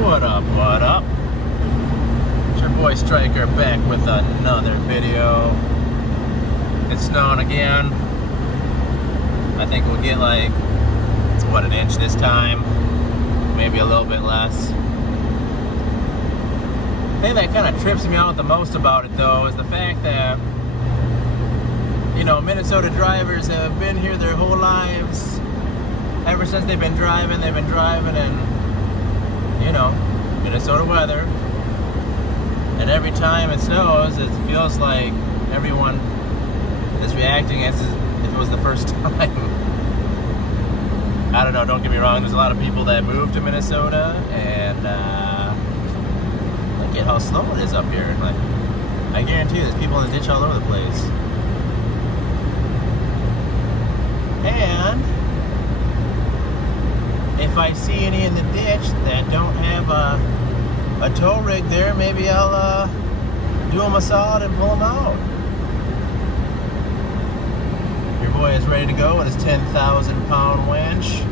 What up, what up? It's your boy Striker back with another video. It's snowing again. I think we'll get like, what, an inch this time? Maybe a little bit less. The thing that kind of trips me out the most about it though is the fact that, you know, Minnesota drivers have been here their whole lives. Ever since they've been driving and you know, Minnesota weather, and every time it snows, it feels like everyone is reacting as if it was the first time. I don't know, don't get me wrong, there's a lot of people that move to Minnesota, and look at how slow it is up here. Like, I guarantee you there's people in the ditch all over the place. And if I see any in the ditch that don't have a tow rig there, maybe I'll do them a solid and pull them out. Your boy is ready to go with his 10,000 pound winch.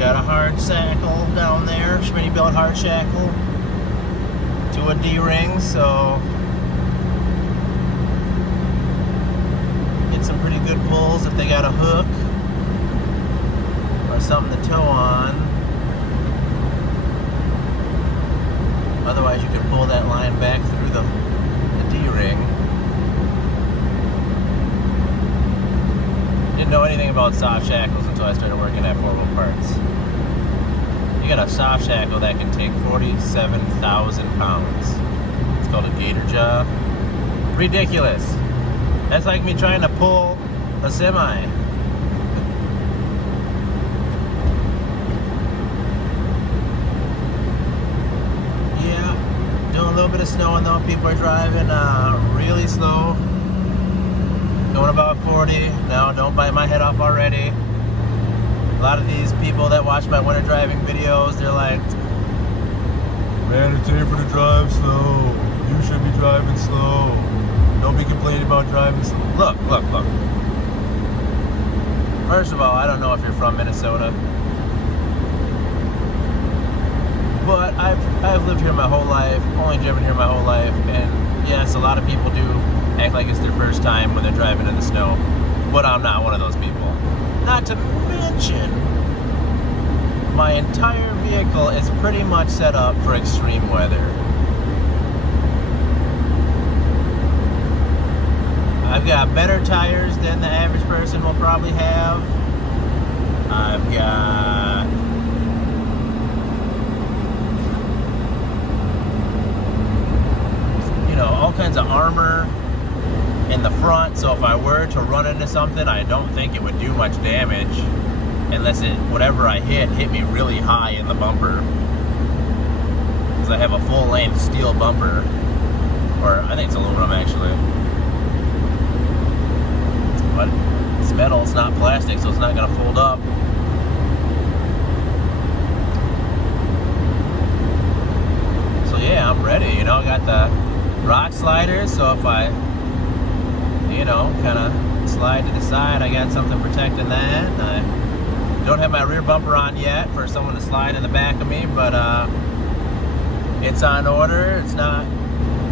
Got a hard shackle down there, Schmitty built hard shackle to a D-ring, so get some pretty good pulls if they got a hook or something to tow on. Otherwise you could pull that line back through the D-ring. Didn't know anything about soft shackles until I started working at 4-Wheel Parts. You got a soft shackle that can take 47,000 pounds. It's called a gator jaw. Ridiculous. That's like me trying to pull a semi. A little bit of snowing though. People are driving really slow, going about 40. No, don't bite my head off already. A lot of these people that watch my winter driving videos, they're like, man, it's safer to drive slow. You should be driving slow. Don't be complaining about driving slow. Look, look, look. First of all, I don't know if you're from Minnesota, but I've lived here my whole life, only driven here my whole life, and yes, a lot of people do act like it's their first time when they're driving in the snow, but I'm not one of those people. Not to mention, my entire vehicle is pretty much set up for extreme weather. I've got better tires than the average person will probably have. I've got all kinds of armor in the front, so if I were to run into something, I don't think it would do much damage unless whatever I hit me really high in the bumper, because I have a full-length steel bumper, or I think it's aluminum actually, but it's metal, it's not plastic, so it's not going to fold up. So yeah, I'm ready, you know, I got the rock sliders, so if I, you know, kind of slide to the side, I got something protecting that. I don't have my rear bumper on yet for someone to slide in the back of me, but it's on order. It's not,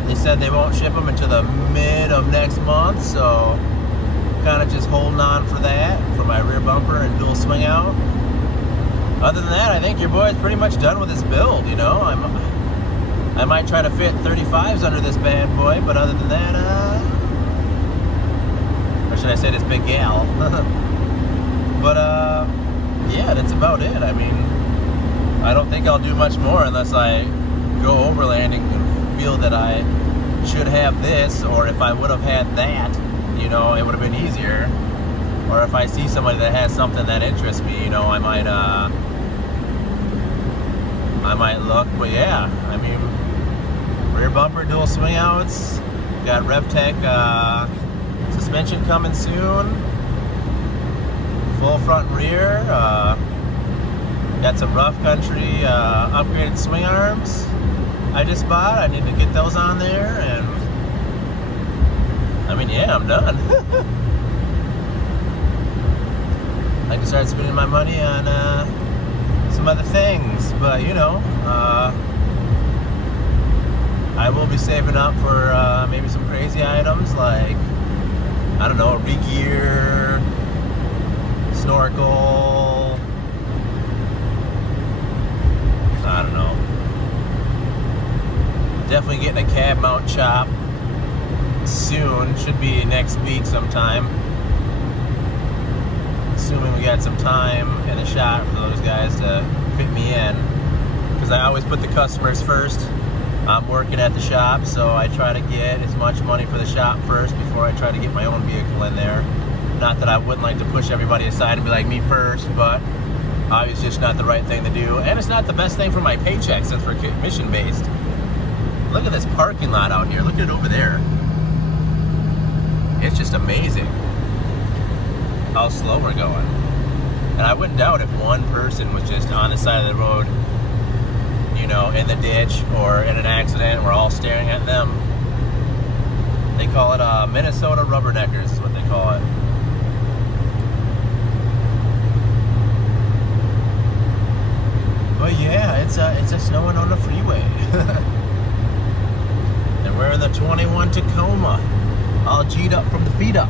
they said they won't ship them until the mid of next month, so kind of just holding on for that, for my rear bumper and dual swing out. Other than that, I think your boy's pretty much done with his build, you know. I might try to fit 35s under this bad boy, but other than that, or should I say this big gal? But yeah, that's about it. I mean, I don't think I'll do much more unless I go overlanding and feel that I should have this, or if I would have had that, you know, it would have been easier. Or if I see somebody that has something that interests me, you know, I might look. But yeah, I mean, rear bumper, dual swing outs, got RevTech suspension coming soon, full front and rear, got some rough country upgraded swing arms I just bought. I need to get those on there, and I mean, yeah, I'm done. I can start spending my money on some other things. But you know, I will be saving up for maybe some crazy items like, I don't know, re-gear, snorkel, I don't know. Definitely getting a cab mount chop soon. Should be next week sometime. Assuming we got some time in the shop for those guys to fit me in. Because I always put the customers first. I'm working at the shop, so I try to get as much money for the shop first before I try to get my own vehicle in there. Not that I wouldn't like to push everybody aside and be like, me first, but obviously it's just not the right thing to do. And it's not the best thing for my paycheck since we're commission-based. Look at this parking lot out here. Look at it over there. It's just amazing how slow we're going. And I wouldn't doubt if one person was just on the side of the road, you know, in the ditch or in an accident, we're all staring at them. They call it Minnesota rubberneckers is what they call it. But yeah, it's a snowing on the freeway. And we're in the 21 Tacoma, all G'd up from the feet up.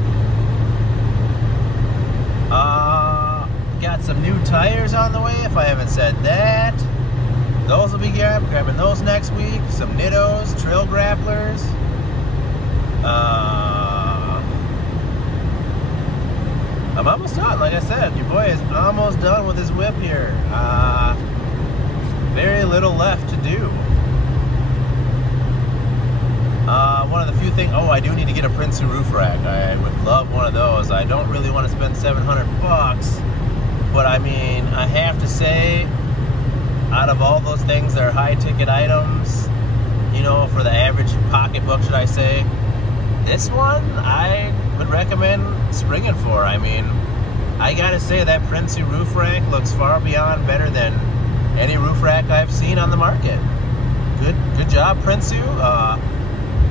Got some new tires on the way, if I haven't said that. Those will be grabbing those next week. Some Nittos, trail grapplers. I'm almost done, like I said. Your boy is almost done with his whip here. Very little left to do. One of the few things, oh, I do need to get a Prince roof rack. I would love one of those. I don't really want to spend 700 bucks, but I mean, I have to say, out of all those things that are high ticket items, you know, for the average pocketbook, should I say, this one I would recommend springing for. I mean, I gotta say that Prince roof rack looks far beyond better than any roof rack I've seen on the market. Good job, Prince.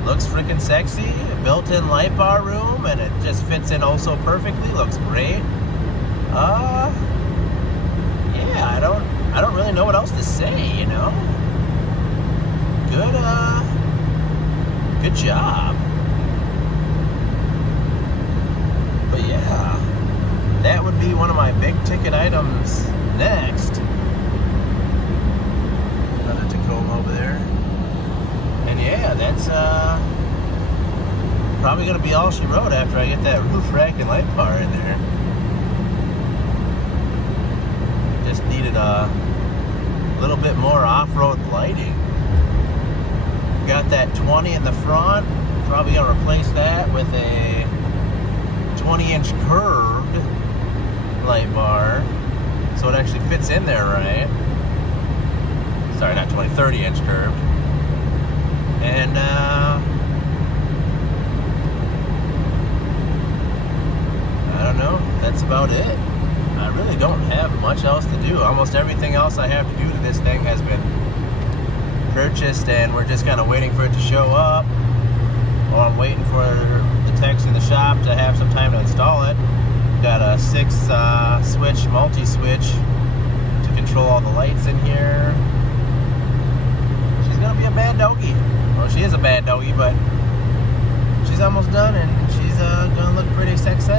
Looks freaking sexy. Built-in light bar room, and it just fits in oh so perfectly. Looks great. Yeah, I don't really know what else to say, you know. Good job. But yeah, that would be one of my big ticket items next. Another Tacoma over there. And yeah, that's probably gonna be all she wrote after I get that roof rack and light bar in there. Just needed a little bit more off-road lighting. Got that 20 in the front. Probably gonna replace that with a 20-inch curved light bar, so it actually fits in there right. Sorry, not 20, 30-inch curved. And I don't know, that's about it. I really don't have much else to do. Almost everything else I have to do to this thing has been purchased, and we're just kind of waiting for it to show up, or I'm waiting for the techs in the shop to have some time to install it. Got a 6-switch multi-switch to control all the lights in here. She's gonna be a bad doggy. Well, she is a bad doggy, but she's almost done, and she's gonna look pretty sexy.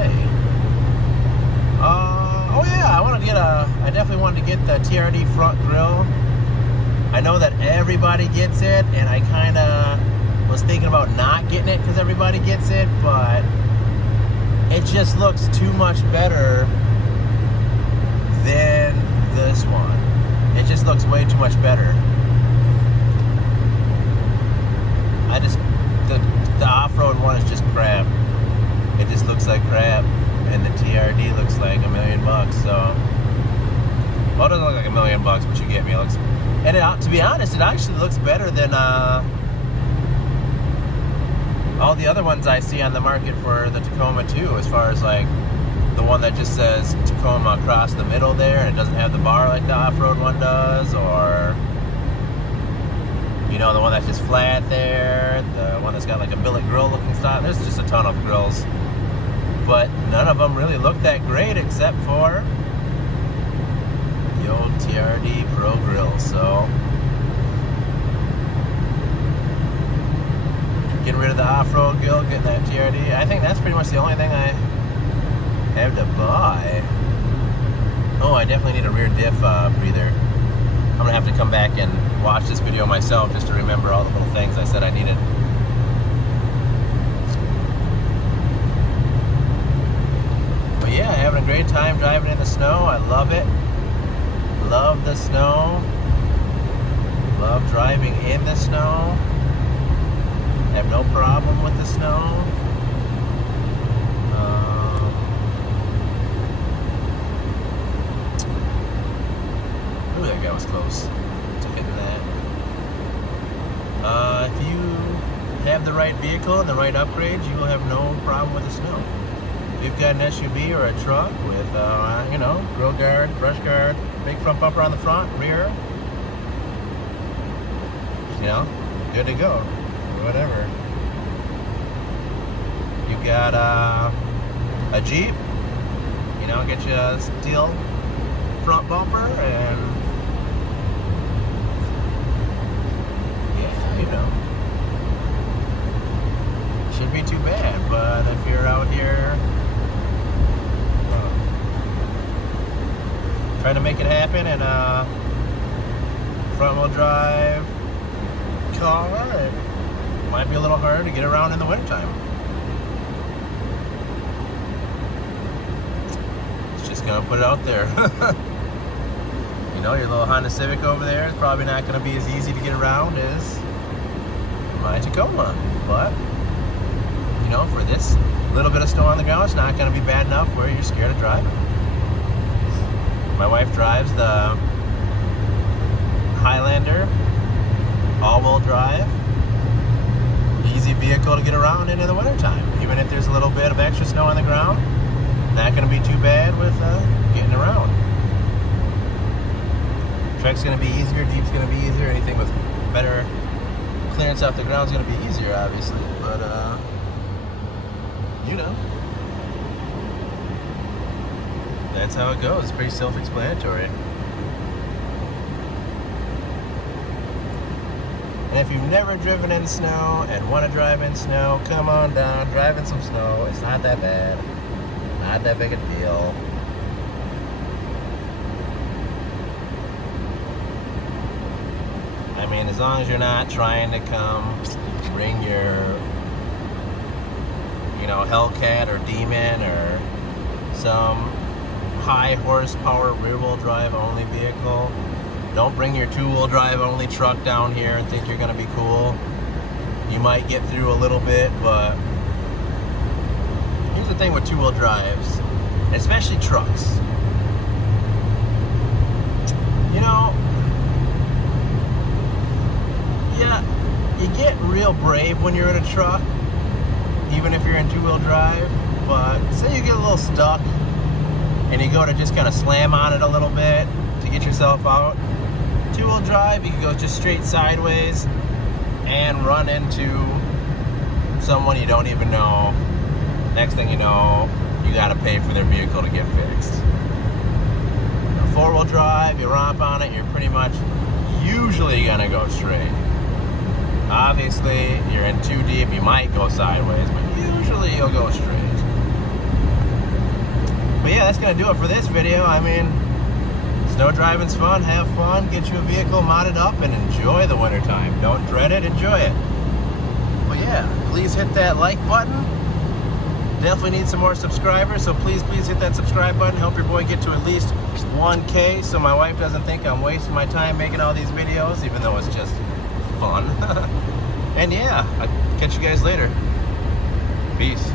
Oh yeah, I definitely wanted to get the TRD front grille. I know that everybody gets it, and I kind of was thinking about not getting it because everybody gets it, but it just looks too much better than this one. It just looks way too much better. The off-road one is just crap. It just looks like crap, and the TRD looks like $1 million, so. Well, it doesn't look like $1 million, but you get me. It looks, and to be honest, it actually looks better than all the other ones I see on the market for the Tacoma too, as far as like the one that just says Tacoma across the middle there, and it doesn't have the bar like the off-road one does, or you know, the one that's just flat there, the one that's got like a billet grill looking style. There's just a ton of grills, but none of them really look that great except for the the old TRD Pro Grill. So getting rid of the off-road grill, getting that TRD. I think that's pretty much the only thing I have to buy. Oh, I definitely need a rear diff breather. I'm gonna have to come back and watch this video myself just to remember all the little things I said I needed. But yeah, having a great time driving in the snow. I love it. Love the snow. Love driving in the snow. Have no problem with the snow. Ooh, that guy was close to hitting that. If you have the right vehicle and the right upgrades, you will have no problem with the snow. If you've got an SUV or a truck with, you know, grill guard, brush guard, big front bumper on the front, rear, you know, good to go. Whatever. You've got a Jeep, you know, get you a steel front bumper and yeah, you know, shouldn't be too bad. But if you're out here trying to make it happen in a front wheel drive car, it might be a little hard to get around in the wintertime. Just gonna put it out there. You know, your little Honda Civic over there is probably not gonna be as easy to get around as my Tacoma, but you know, for this little bit of snow on the ground, it's not gonna be bad enough where you're scared of driving. My wife drives the Highlander all-wheel drive. Easy vehicle to get around in the wintertime. Even if there's a little bit of extra snow on the ground, not going to be too bad with getting around. Truck's going to be easier, Jeep's going to be easier, anything with better clearance off the ground is going to be easier, obviously, but you know, that's how it goes. It's pretty self-explanatory. And if you've never driven in snow and want to drive in snow, come on down, drive in some snow. It's not that bad. Not that big a deal. I mean, as long as you're not trying to come bring your, you know, Hellcat or Demon or some high horsepower rear wheel drive only vehicle. Don't bring your two-wheel drive only truck down here and think you're gonna be cool. You might get through a little bit, but here's the thing with two-wheel drives, especially trucks. You know, yeah, you get real brave when you're in a truck, even if you're in two-wheel drive, but say you get a little stuck and you go to just kind of slam on it a little bit to get yourself out. Two-wheel drive, you can go just straight sideways and run into someone you don't even know. Next thing you know, you gotta pay for their vehicle to get fixed. A four-wheel drive, you romp on it, you're pretty much usually gonna go straight. Obviously, you're in too deep, you might go sideways, but usually you'll go straight. But yeah, that's gonna do it for this video. I mean, snow driving's fun, have fun, get you a vehicle modded up and enjoy the wintertime. Don't dread it, enjoy it. But yeah, please hit that like button. Definitely need some more subscribers, so please hit that subscribe button. Help your boy get to at least 1K so my wife doesn't think I'm wasting my time making all these videos, even though it's just fun. And yeah, I'll catch you guys later. Peace.